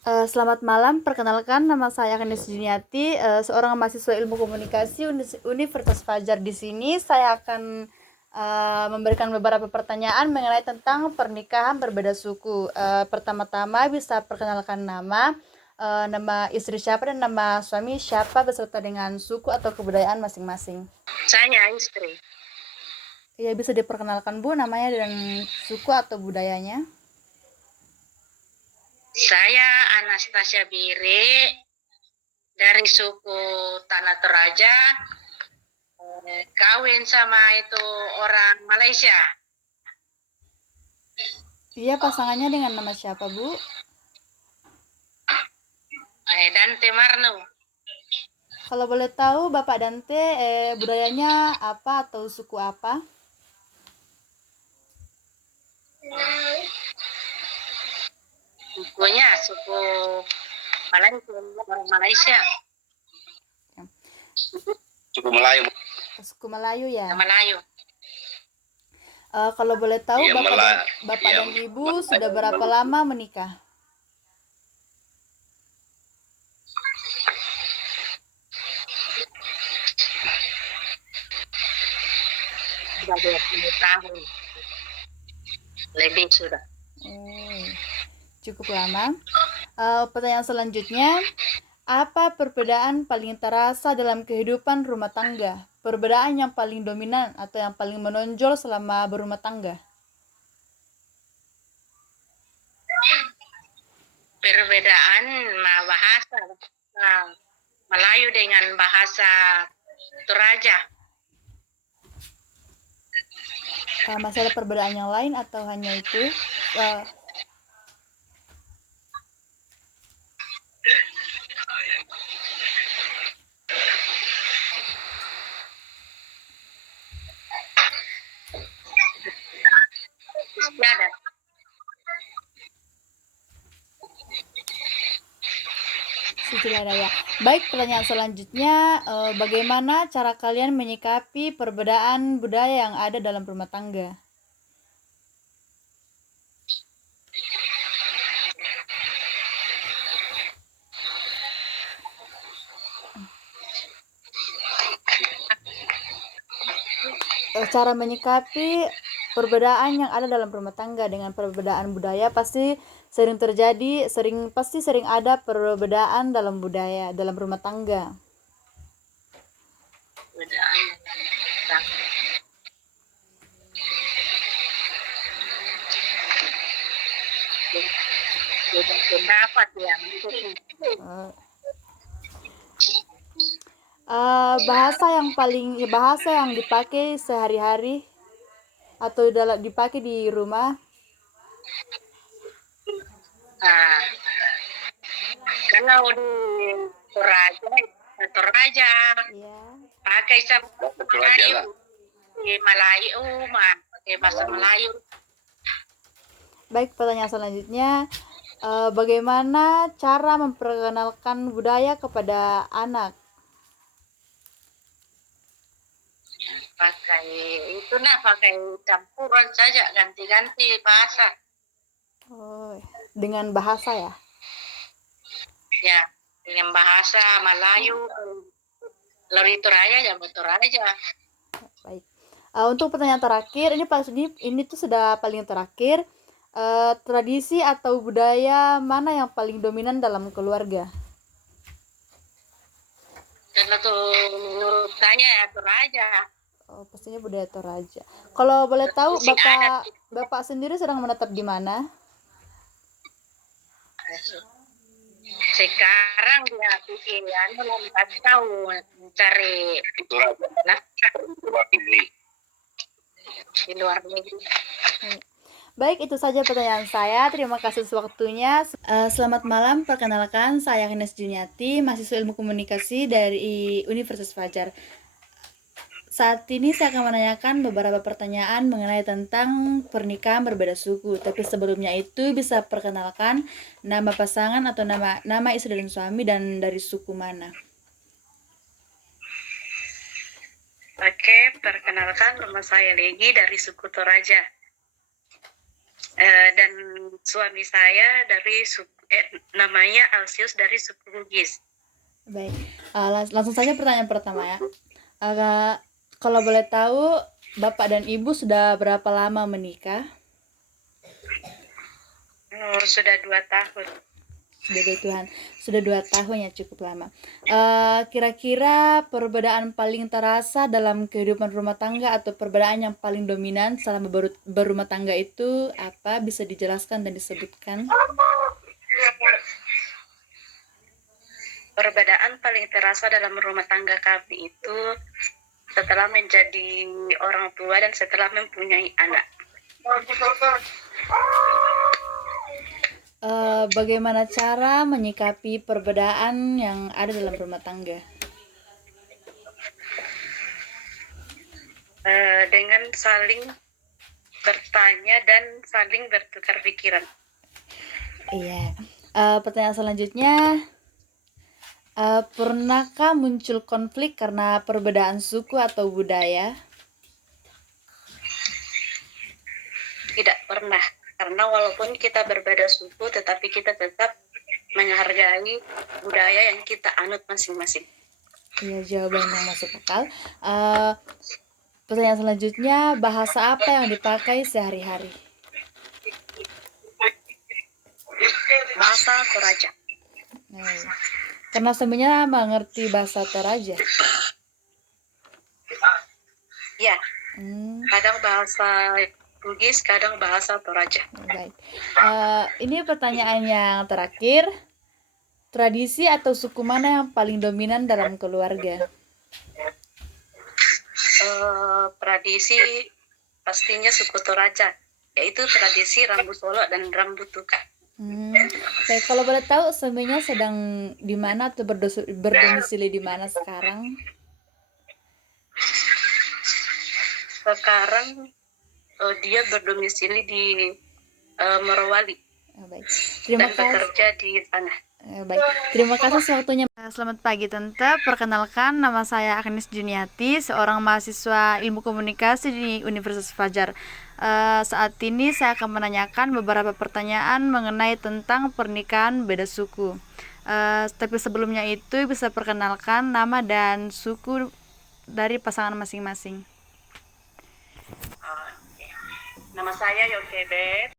Selamat malam, perkenalkan nama saya Agnes Juniati, seorang mahasiswa Ilmu Komunikasi Universitas Fajar. Di sini saya akan memberikan beberapa pertanyaan mengenai tentang pernikahan berbeda suku. Pertama-tama bisa perkenalkan nama istri siapa dan nama suami siapa beserta dengan suku atau kebudayaan masing-masing. Saya istri. Ya, bisa diperkenalkan Bu namanya dan suku atau budayanya. Saya Anastasia Bire dari suku Tanah Toraja. Kawin sama itu orang Malaysia. Iya, pasangannya dengan nama siapa Bu? Dante Marno. Kalau boleh tahu Bapak Dante budayanya apa atau suku apa? Sukunya suku Malaysia, orang Malaysia. Suku Melayu. Suku Melayu ya. Melayu. Kalau boleh tahu Iya, Bapak dan Ibu sudah berapa lama menikah? Sudah 20 tahun. Lebih sudah. Cukup lama. Pertanyaan selanjutnya, apa perbedaan paling terasa dalam kehidupan rumah tangga? Perbedaan yang paling dominan atau yang paling menonjol selama berumah tangga? Perbedaan bahasa Melayu dengan bahasa Toraja. Masih ada perbedaan yang lain atau hanya itu? Sudah ada ya. Baik, pertanyaan selanjutnya, bagaimana cara kalian menyikapi perbedaan budaya yang ada dalam rumah tangga? Cara menyikapi perbedaan yang ada dalam rumah tangga dengan perbedaan budaya pasti sering ada perbedaan dalam budaya dalam rumah tangga. Pendapat ya. Bahasa yang dipakai sehari-hari atau dipakai di rumah. Kalau di Toraja, pakai Melayu, pakai bahasa Melayu. Baik, pertanyaan selanjutnya, bagaimana cara memperkenalkan budaya kepada anak? Pakai campuran saja, ganti-ganti bahasa. Dengan bahasa ya? Ya, dengan bahasa Melayu, lari Toraja, jamu Toraja. Baik. Untuk pertanyaan terakhir, ini tuh sudah paling terakhir. Tradisi atau budaya mana yang paling dominan dalam keluarga? Karena tuh menurut saya ya Toraja. Pastinya budaya Toraja. Kalau boleh tahu Bapak sendiri sedang menetap di mana? Sekarang dia bikin tahu mencari di luar negeri. Baik, itu saja pertanyaan saya. Terima kasih atas waktunya. Selamat malam, perkenalkan saya Agnes Juniati, mahasiswa Ilmu Komunikasi dari Universitas Fajar. Saat ini saya akan menanyakan beberapa pertanyaan mengenai tentang pernikahan berbeda suku. Tapi sebelumnya itu bisa perkenalkan nama pasangan atau nama istri dan suami dan dari suku mana. Oke, perkenalkan nama saya Legi dari suku Toraja. Dan suami saya dari Namanya Alsius dari suku Bugis. Baik, langsung saja pertanyaan pertama ya. Kalau boleh tahu, Bapak dan Ibu sudah berapa lama menikah? Sudah 2 tahun. Sudah 2 tahun ya, cukup lama. Kira-kira perbedaan paling terasa dalam kehidupan rumah tangga atau perbedaan yang paling dominan selama berumah tangga itu apa? Bisa dijelaskan dan disebutkan? Perbedaan paling terasa dalam rumah tangga kami itu setelah menjadi orang tua dan setelah mempunyai anak. Bagaimana cara menyikapi perbedaan yang ada dalam rumah tangga? Dengan saling bertanya dan saling bertukar pikiran. Iya. Pertanyaan selanjutnya, pernahkah muncul konflik karena perbedaan suku atau budaya? Tidak pernah, karena walaupun kita berbeda suku, tetapi kita tetap menghargai budaya yang kita anut masing-masing. Iya, jawaban yang masuk akal. Pertanyaan selanjutnya, bahasa apa yang dipakai sehari-hari? Bahasa Toraja. Karena sebenarnya mengerti bahasa Toraja. Ya, kadang bahasa Bugis, kadang bahasa Toraja. Baik. Ini pertanyaan yang terakhir. Tradisi atau suku mana yang paling dominan dalam keluarga? Tradisi pastinya suku Toraja, yaitu tradisi Rambu Solo dan Rambu Tuka. Baik, kalau boleh tahu sebenarnya sedang di mana atau berdomisili di mana sekarang? Sekarang dia berdomisili di Morowali. Baik. Terima dan kasih. bekerja di sana. Baik, terima kasih waktunya. Selamat pagi Tante, perkenalkan nama saya Agnes Juniati, seorang mahasiswa ilmu komunikasi di Universitas Fajar. Saat ini saya akan menanyakan beberapa pertanyaan mengenai tentang pernikahan beda suku. Tapi sebelumnya itu bisa perkenalkan nama dan suku dari pasangan masing-masing. Nama saya Yokebet.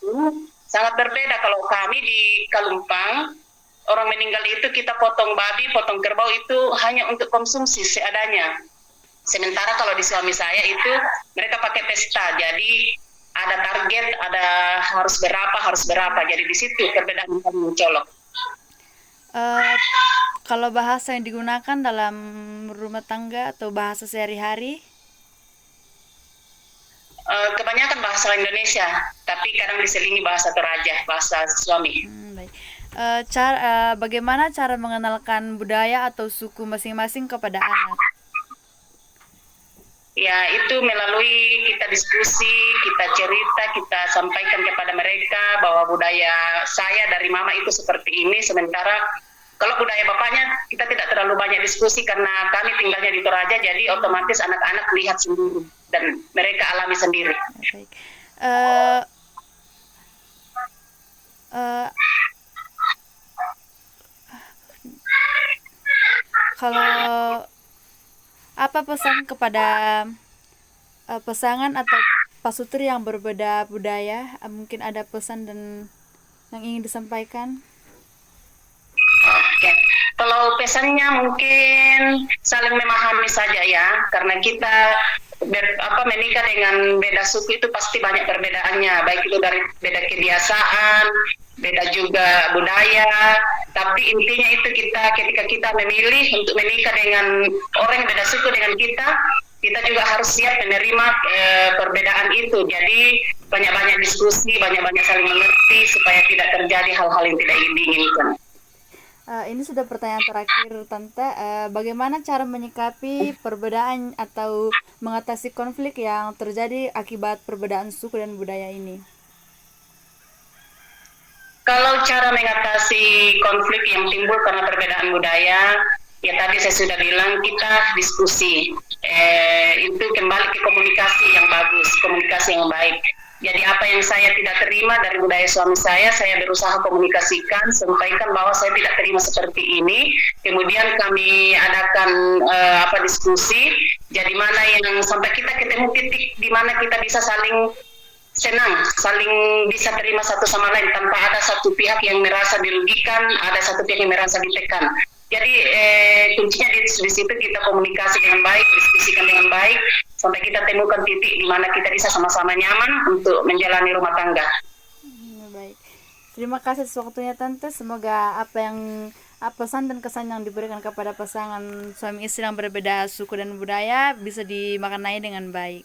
Pun sangat berbeda. Kalau kami di Kalumpang, orang meninggal itu kita potong babi, potong kerbau itu hanya untuk konsumsi seadanya. Sementara kalau di suami saya itu mereka pakai pesta, jadi ada target, ada harus berapa. Jadi di situ perbedaan yang paling mencolok. Kalau bahasa yang digunakan dalam rumah tangga atau bahasa sehari-hari? Kebanyakan bahasa Indonesia, tapi kadang diselingi bahasa Toraja, bahasa suami. Baik. Bagaimana cara mengenalkan budaya atau suku masing-masing kepada anak? Ya, itu melalui kita diskusi, kita cerita, kita sampaikan kepada mereka bahwa budaya saya dari mama itu seperti ini, sementara Kalau budaya bapaknya kita tidak terlalu banyak diskusi karena kami tinggalnya di Toraja, jadi otomatis anak-anak lihat sendiri dan mereka alami sendiri. Baik. Eh, eh, Kalau apa pesan kepada pasangan atau pasutri yang berbeda budaya? Mungkin ada pesan dan yang ingin disampaikan? Oke. Kalau pesannya mungkin saling memahami saja ya, karena kita menikah dengan beda suku itu pasti banyak perbedaannya, baik itu dari beda kebiasaan, beda juga budaya. Tapi intinya itu ketika kita memilih untuk menikah dengan orang yang beda suku dengan kita juga harus siap menerima perbedaan itu. Jadi banyak-banyak diskusi, banyak-banyak saling mengerti supaya tidak terjadi hal-hal yang tidak diinginkan. Ini sudah pertanyaan terakhir, Tante. Bagaimana cara menyikapi perbedaan atau mengatasi konflik yang terjadi akibat perbedaan suku dan budaya ini? Kalau cara mengatasi konflik yang timbul karena perbedaan budaya, ya tadi saya sudah bilang kita diskusi. Itu kembali ke komunikasi yang bagus, komunikasi yang baik. Jadi apa yang saya tidak terima dari budaya suami saya berusaha komunikasikan, sampaikan bahwa saya tidak terima seperti ini. Kemudian kami adakan diskusi. Jadi mana yang sampai kita ketemu titik di mana kita bisa saling senang, saling bisa terima satu sama lain tanpa ada satu pihak yang merasa dirugikan, ada satu pihak yang merasa ditekan. Jadi kuncinya di situ kita komunikasi dengan baik, diskusikan dengan baik, sampai kita temukan titik di mana kita bisa sama-sama nyaman untuk menjalani rumah tangga. Baik. Terima kasih atas waktunya, Tante. Semoga pesan dan kesan yang diberikan kepada pasangan suami istri yang berbeda suku dan budaya bisa dimaknai dengan baik.